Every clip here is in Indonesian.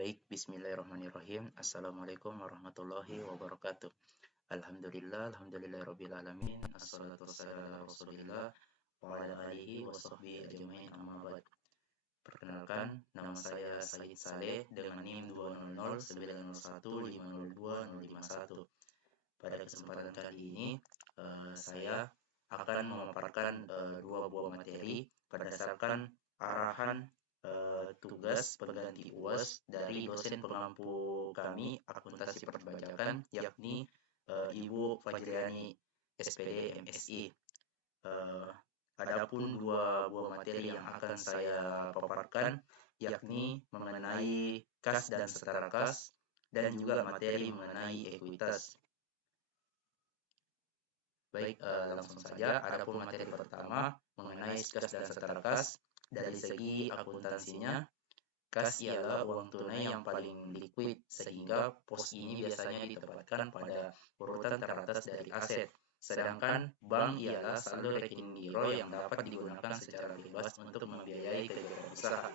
Baik, bismillahirrahmanirrahim. Assalamualaikum warahmatullahi wabarakatuh. Alhamdulillah, alamin. Assalatu wassalamu ala Rasulillah wa ala alihi wa sahbihi ajmain amma ba'd. Perkenalkan, nama saya Said Saleh dengan NIM 20090150251. Pada kesempatan kali ini, saya akan memaparkan dua buah materi berdasarkan arahan tugas pengganti UAS dari dosen pengampu kami akuntansi perpajakan, yakni Ibu Fajriani SPD MSI. Adapun dua buah materi yang akan saya paparkan, yakni mengenai kas dan setara kas, dan juga materi mengenai ekuitas. Baik, langsung saja. Adapun materi pertama mengenai kas dan setara kas, dari segi akuntansinya, kas ialah uang tunai yang paling liquid, sehingga pos ini biasanya ditempatkan pada urutan teratas dari aset. Sedangkan bank ialah saldo rekening giro yang dapat digunakan secara bebas untuk membiayai kegiatan usaha.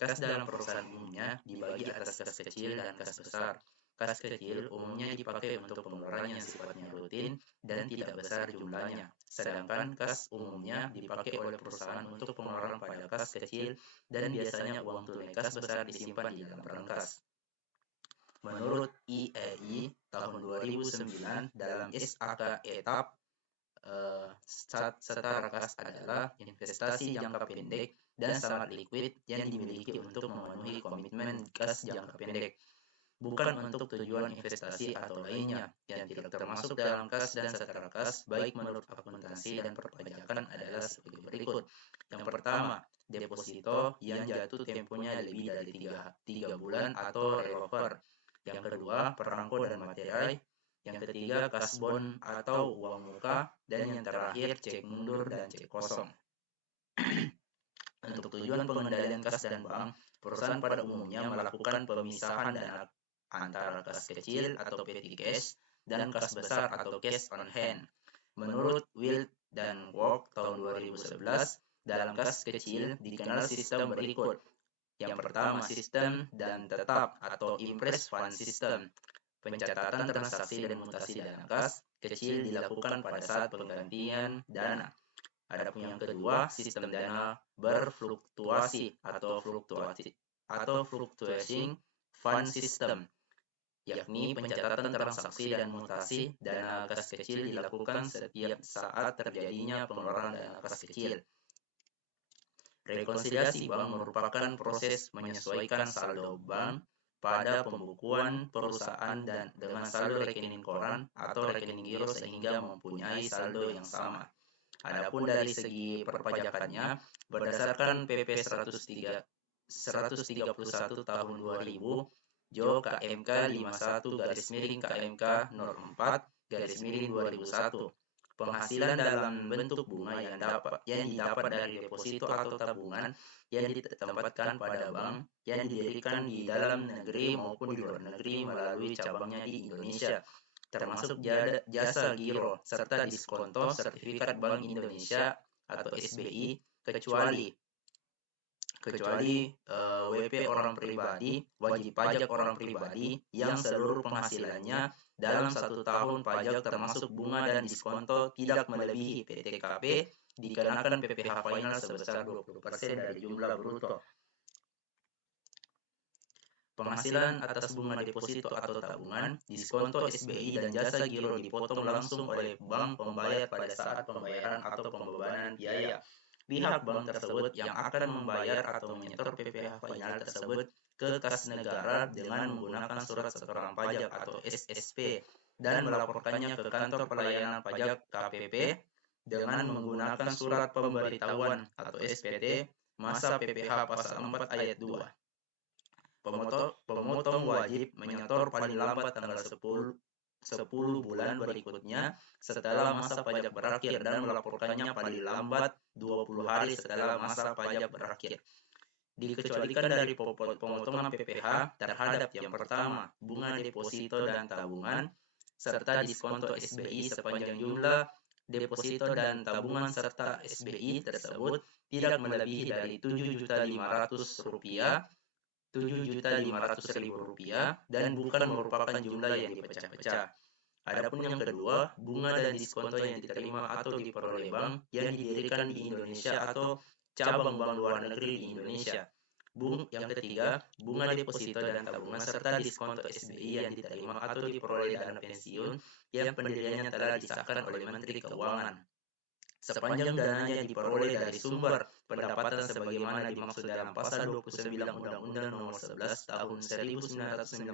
Kas dalam perusahaan umumnya dibagi atas kas kecil dan kas besar. Kas kecil umumnya dipakai untuk pengeluaran yang sifatnya rutin dan tidak besar jumlahnya. Sedangkan kas umumnya dipakai oleh perusahaan untuk pengeluaran pada kas kecil dan biasanya uang tunai kas besar disimpan di dalam berangkas. Menurut IEI tahun 2009 dalam SAK etap, setara kas adalah investasi jangka pendek dan sangat liquid yang dimiliki untuk memenuhi komitmen kas jangka pendek, bukan untuk tujuan investasi atau lainnya, yang tidak termasuk dalam kas dan setara kas baik menurut akuntansi dan perpajakan adalah sebagai berikut. Yang pertama, deposito yang jatuh temponya lebih dari 3 bulan atau revolver. Yang kedua, perangko dan materai. Yang ketiga, kasbon atau uang muka. Dan yang terakhir, cek mundur dan cek kosong. Untuk tujuan pengendalian kas dan bank, perusahaan pada umumnya melakukan pemisahan dana antara kas kecil atau petty cash dan kas besar atau cash on hand. Menurut Wild dan Kwok tahun 2011, dalam kas kecil dikenal sistem berikut. Yang pertama, sistem dan tetap atau impress fund system. Pencatatan transaksi dan mutasi dana kas kecil dilakukan pada saat penggantian dana. Adapun yang kedua, sistem dana berfluktuasi atau fluctuating fund system, yakni pencatatan transaksi dan mutasi dana kas kecil dilakukan setiap saat terjadinya pengeluaran dana kas kecil. Rekonsiliasi bank merupakan proses menyesuaikan saldo bank pada pembukuan perusahaan dan dengan saldo rekening koran atau rekening giro sehingga mempunyai saldo yang sama. Adapun dari segi perpajakannya, berdasarkan PP 131 tahun 2000, Jo KMK 51 KMK Nor 4 2001. Penghasilan dalam bentuk bunga yang didapat dari deposito atau tabungan yang ditempatkan pada bank yang didirikan di dalam negeri maupun di luar negeri melalui cabangnya di Indonesia, termasuk jasa giro serta diskonto sertifikat Bank Indonesia atau SBI, kecuali WP orang pribadi, wajib pajak orang pribadi yang seluruh penghasilannya dalam 1 tahun pajak termasuk bunga dan diskonto tidak melebihi PTKP dikenakan PPh final sebesar 20% dari jumlah bruto. Penghasilan atas bunga deposito atau tabungan, diskonto SBI dan jasa giro dipotong langsung oleh bank pembayar pada saat pembayaran atau pembebanan biaya. Pihak bank tersebut yang akan membayar atau menyetor PPh final tersebut ke kas negara dengan menggunakan surat setoran pajak atau SSP dan melaporkannya ke kantor pelayanan pajak KPP dengan menggunakan surat pemberitahuan atau SPT masa PPh pasal 4 ayat 2. Pemotong wajib menyetor paling lambat tanggal 10 bulan berikutnya setelah masa pajak berakhir dan melaporkannya paling lambat 20 hari setelah masa pajak berakhir. Dikecualikan dari pemotongan PPh terhadap yang pertama, bunga deposito dan tabungan, serta diskonto SBI sepanjang jumlah deposito dan tabungan serta SBI tersebut tidak melebihi dari Rp7.500.000 Rp7.500.000 dan bukan merupakan jumlah yang dipecah-pecah. Adapun yang kedua, bunga dan diskonto yang diterima atau diperoleh bank yang didirikan di Indonesia atau cabang bank luar negeri di Indonesia. Yang ketiga, bunga deposito dan tabungan serta diskonto SBI yang diterima atau diperoleh dana pensiun yang pendiriannya telah disahkan oleh Menteri Keuangan. Sepanjang dananya diperoleh dari sumber pendapatan sebagaimana dimaksud dalam pasal 29 Undang-Undang Nomor 11 Tahun 1992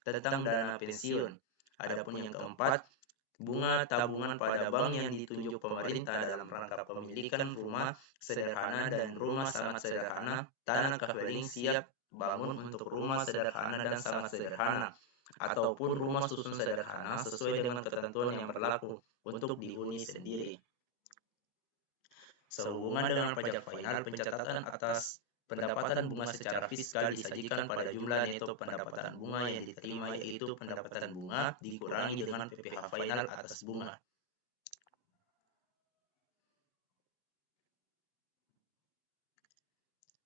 tentang dana pensiun. Adapun yang keempat, bunga tabungan pada bank yang ditunjuk pemerintah dalam rangka pemilikan rumah sederhana dan rumah sangat sederhana, tanah kaveling siap bangun untuk rumah sederhana dan sangat sederhana, ataupun rumah susun sederhana sesuai dengan ketentuan yang berlaku untuk dihuni sendiri. Sehubungan dengan pajak final, pencatatan atas pendapatan bunga secara fiskal disajikan pada jumlah neto pendapatan bunga yang diterima, yaitu pendapatan bunga dikurangi dengan PPh final atas bunga.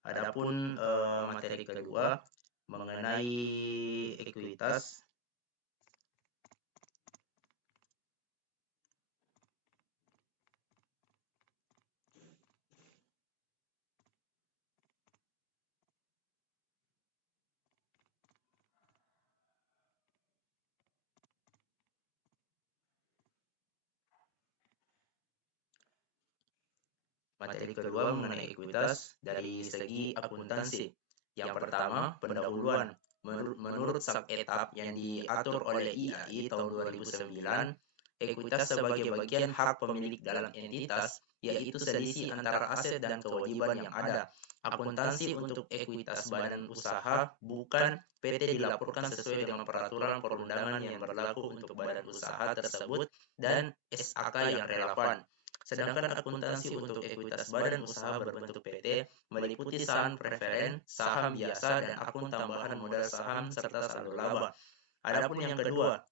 Adapun materi kedua mengenai ekuitas. Materi kedua mengenai ekuitas dari segi akuntansi. Yang pertama, pendahuluan. Menurut sub-etap yang diatur oleh IAI tahun 2009, ekuitas sebagai bagian hak pemilik dalam entitas, yaitu selisih antara aset dan kewajiban yang ada. Akuntansi untuk ekuitas badan usaha bukan PT dilaporkan sesuai dengan peraturan perundangan yang berlaku untuk badan usaha tersebut dan SAK yang relevan. Sedangkan akuntansi untuk ekuitas badan usaha berbentuk PT meliputi saham preferen, saham biasa, dan akun tambahan modal saham serta saldo laba. Adapun yang kedua,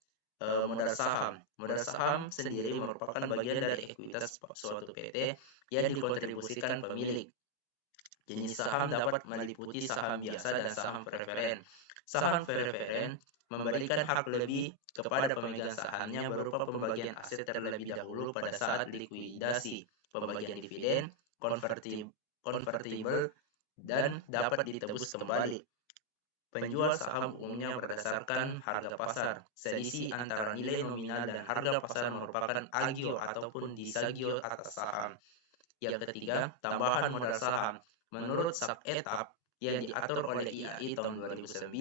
modal saham. Modal saham sendiri merupakan bagian dari ekuitas suatu PT yang dikontribusikan pemilik. Jenis saham dapat meliputi saham biasa dan saham preferen. Saham preferen memberikan hak lebih kepada pemegang sahamnya berupa pembagian aset terlebih dahulu pada saat likuidasi, pembagian dividen, konvertibel, dan dapat ditebus kembali. Penjual saham umumnya berdasarkan harga pasar. Selisih antara nilai nominal dan harga pasar merupakan agio ataupun disagio atas saham. Yang ketiga, tambahan modal saham. Menurut sub-etap yang diatur oleh IAI tahun 2009,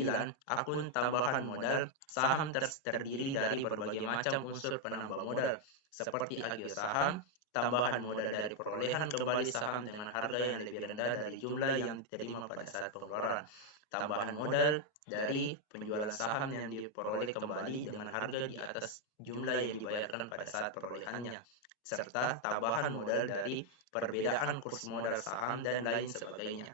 akun tambahan modal saham terdiri dari berbagai macam unsur penambah modal, seperti agio saham, tambahan modal dari perolehan kembali saham dengan harga yang lebih rendah dari jumlah yang diterima pada saat pengeluaran, tambahan modal dari penjualan saham yang diperoleh kembali dengan harga di atas jumlah yang dibayarkan pada saat perolehannya, serta tambahan modal dari perbedaan kurs modal saham dan lain sebagainya.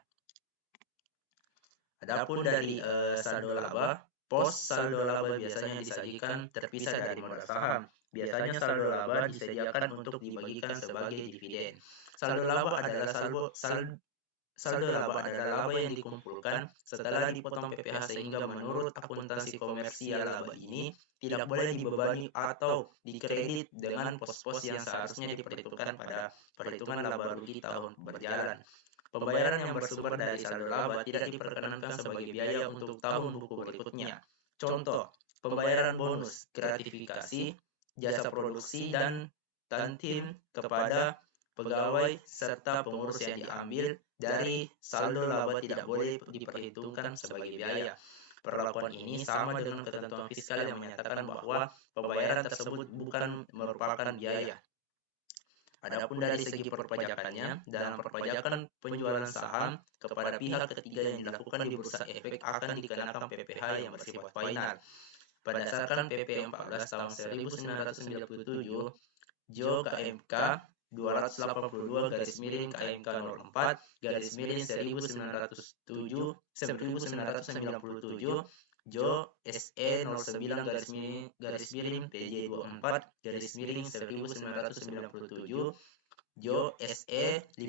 Adapun dari saldo laba, pos saldo laba biasanya disajikan terpisah dari modal saham. Biasanya saldo laba disediakan untuk dibagikan sebagai dividen. Saldo laba adalah saldo laba adalah laba yang dikumpulkan setelah dipotong PPh, sehingga menurut akuntansi komersial laba ini tidak boleh dibebani atau dikredit dengan pos-pos yang seharusnya diperhitungkan pada perhitungan laba rugi tahun berjalan. Pembayaran yang bersumber dari saldo laba tidak diperkenankan sebagai biaya untuk tahun buku berikutnya. Contoh, pembayaran bonus, gratifikasi, jasa produksi, dan tantim kepada pegawai serta pengurus yang diambil dari saldo laba tidak boleh diperhitungkan sebagai biaya. Perlakuan ini sama dengan ketentuan fiskal yang menyatakan bahwa pembayaran tersebut bukan merupakan biaya. Adapun dari segi perpajakannya, dalam perpajakan penjualan saham kepada pihak ketiga yang dilakukan di Bursa Efek akan dikenakan PPh yang bersifat final. Berdasarkan PP 14 tahun 1997, Jo KMK 282 garis miring KMK 04 garis miring 1997 Jo SE 09 garis miring PJ 24 garis miring 1997 Jo SE 15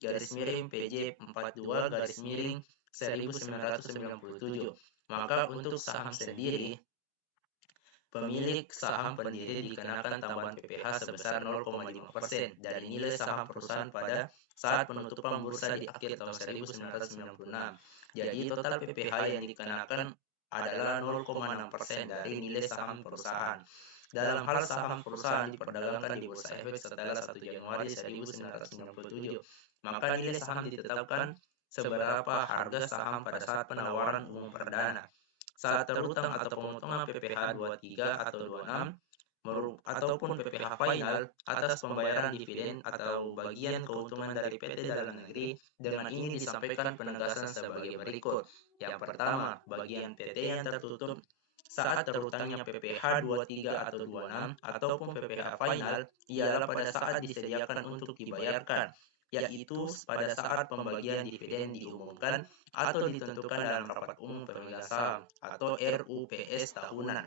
garis miring PJ 42 garis miring 1997. Maka untuk saham sendiri, pemilik saham pendiri dikenakan tambahan PPh sebesar 0,5% dari nilai saham perusahaan pada saat penutupan bursa di akhir tahun 1996. Jadi total PPh yang dikenakan adalah 0,6% dari nilai saham perusahaan. Dalam hal saham perusahaan diperdagangkan di Bursa Efek setelah 1 Januari 1997, maka nilai saham ditetapkan seberapa harga saham pada saat penawaran umum perdana. Saat terhutang atau pemotongan PPh 23 atau 26 ataupun PPh final atas pembayaran dividen atau bagian keuntungan dari PT dalam negeri. Dengan ini disampaikan penegasan sebagai berikut. Yang pertama, bagian PT yang tertutup saat terhutangnya PPh 23 atau 26 ataupun PPh final ialah pada saat disediakan untuk dibayarkan, yaitu pada saat pembagian dividen diumumkan atau ditentukan dalam rapat umum pemegang saham atau RUPS tahunan.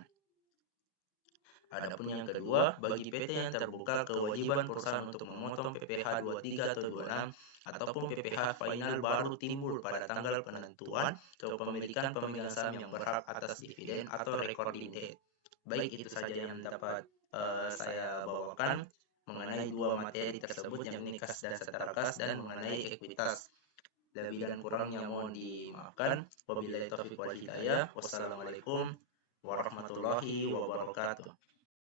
Adapun yang kedua, bagi PT yang terbuka kewajiban perusahaan untuk memotong PPh 23 atau 26 ataupun PPh final baru timbul pada tanggal penentuan kepemilikan pemegang saham yang berhak atas dividen atau recording date. Baik, itu saja yang dapat saya bawakan mengenai dua materi tersebut, yang ini kas dan setara kas dan mengenai ekuitas. Lebih dan kurangnya mohon dimaafkan. Wabillahi taufiq wal hidayah. Wassalamualaikum warahmatullahi wabarakatuh.